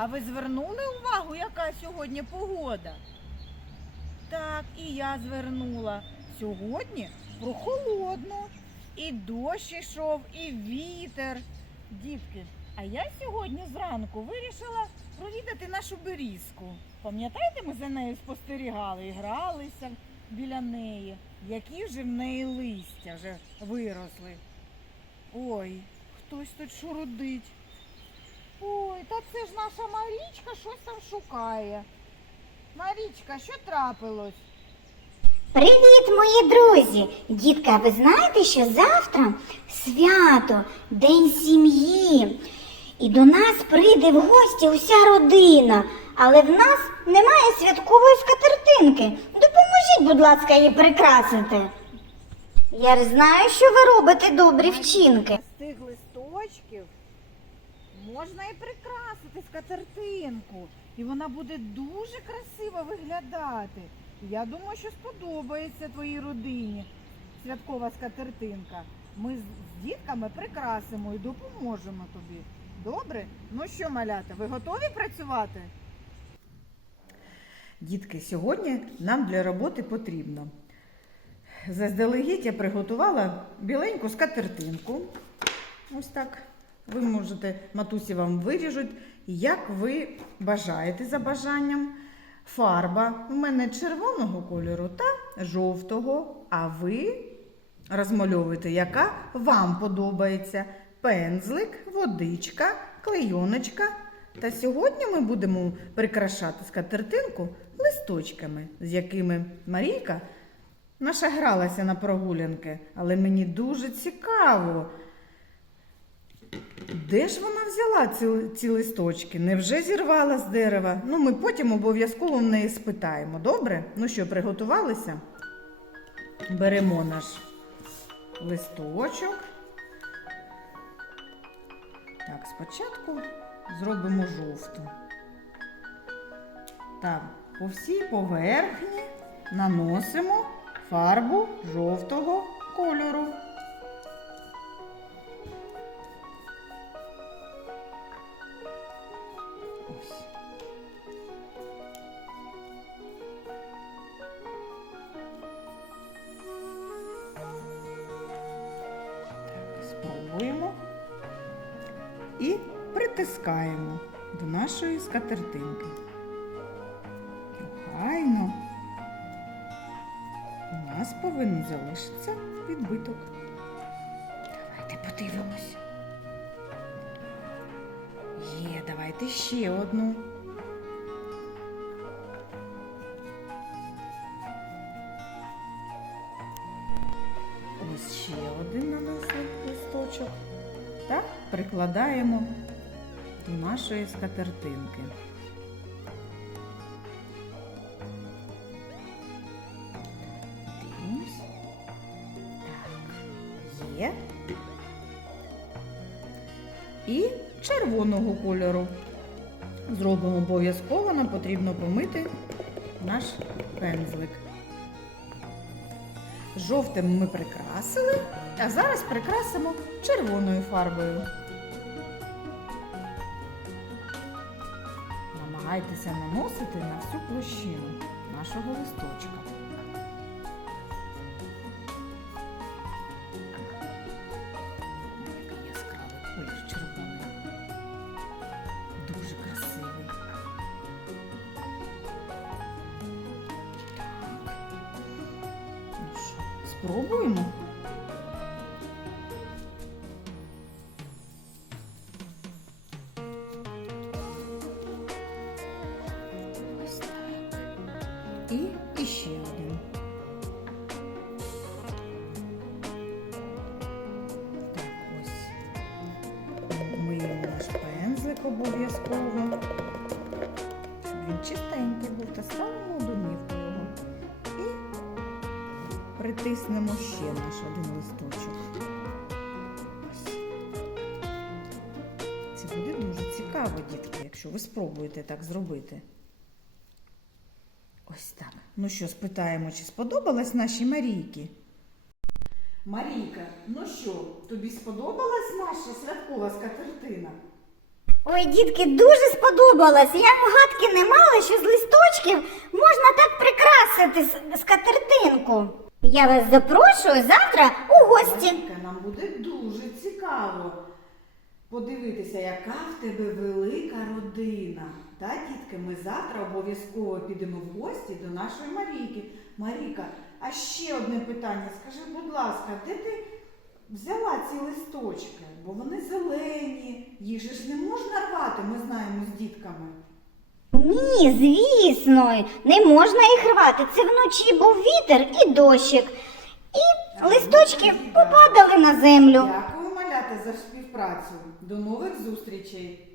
А ви звернули увагу, яка сьогодні погода? Так, і я звернула. Сьогодні прохолодно. І дощ ішов, і вітер. Дітки, а я сьогодні зранку вирішила провідати нашу берізку. Пам'ятаєте, ми за нею спостерігали і гралися біля неї, які вже в неї листя вже виросли. Ой, хтось тут шурудить. Ой, та це ж наша Марічка щось там шукає. Марічка, що трапилось? Привіт, мої друзі! Дітка, ви знаєте, що завтра свято, День сім'ї. І до нас прийде в гості уся родина, але в нас немає святкової скатертинки. Допоможіть, будь ласка, її прикрасити. Я ж знаю, що ви робите добрі вчинки. Можна і прикрасити скатертинку. І вона буде дуже красиво виглядати. Я думаю, що сподобається твоїй родині святкова скатертинка. Ми з дітками прикрасимо і допоможемо тобі. Добре? Ну що, малята, ви готові працювати? Дітки, сьогодні нам для роботи потрібно. Заздалегідь я приготувала біленьку скатертинку. Ось так. Ви можете, матусі вам виріжуть, як ви бажаєте за бажанням. Фарба в мене червоного кольору та жовтого. А ви розмальовуєте, яка вам подобається. Пензлик, водичка, клейоночка. Та сьогодні ми будемо прикрашати скатертинку листочками, з якими Марійка наша гралася на прогулянки. Але мені дуже цікаво. Де ж вона взяла ці, ці листочки? Невже зірвала з дерева? Ну, ми потім обов'язково в неї спитаємо. Добре? Ну що, приготувалися? Беремо наш листочок. Так, спочатку зробимо жовту. Так, по всій поверхні наносимо фарбу жовтого кольору. Спробуємо і притискаємо до нашої скатертинки. Охайно. У нас повинен залишитися відбиток. Давайте подивимось. Є, давайте ще одну. Ось ще один нанесли листочок. Так прикладаємо до нашої скатертинки. Так, є. І червоного кольору. Зробимо обов'язково, нам потрібно помити наш пензлик. Жовтим ми прикрасили, а зараз прикрасимо червоною фарбою. Намагайтеся наносити на всю площину нашого листочка. Спробуємо? Ось так. І іще один. Так, ось. Миємо наш пензлик обов'язково. Він чистенький був та ставимо притиснемо ще наш один листочок. Це буде дуже цікаво, дітки, якщо ви спробуєте так зробити. Ось так. Ну що, спитаємо, чи сподобалась нашій Марійки? Марійка, ну що, тобі сподобалась наша святкова скатертина? Ой, дітки, дуже сподобалось. Я гадки не мала, що з листочків можна так прикрасити скатертинку. Я вас запрошую завтра у гості. Марійка, нам буде дуже цікаво подивитися, яка в тебе велика родина. Та, дітки, ми завтра обов'язково підемо в гості до нашої Марійки. Марійка, а ще одне питання. Скажи, будь ласка, де ти взяла ці листочки? Бо вони зелені, їх же ж не можна рвати, ми знаємо з дітками. Ні, звісно, не можна їх рвати. Це вночі був вітер і дощик. І листочки попадали на землю. Дякую, маляти, за співпрацю. До нових зустрічей!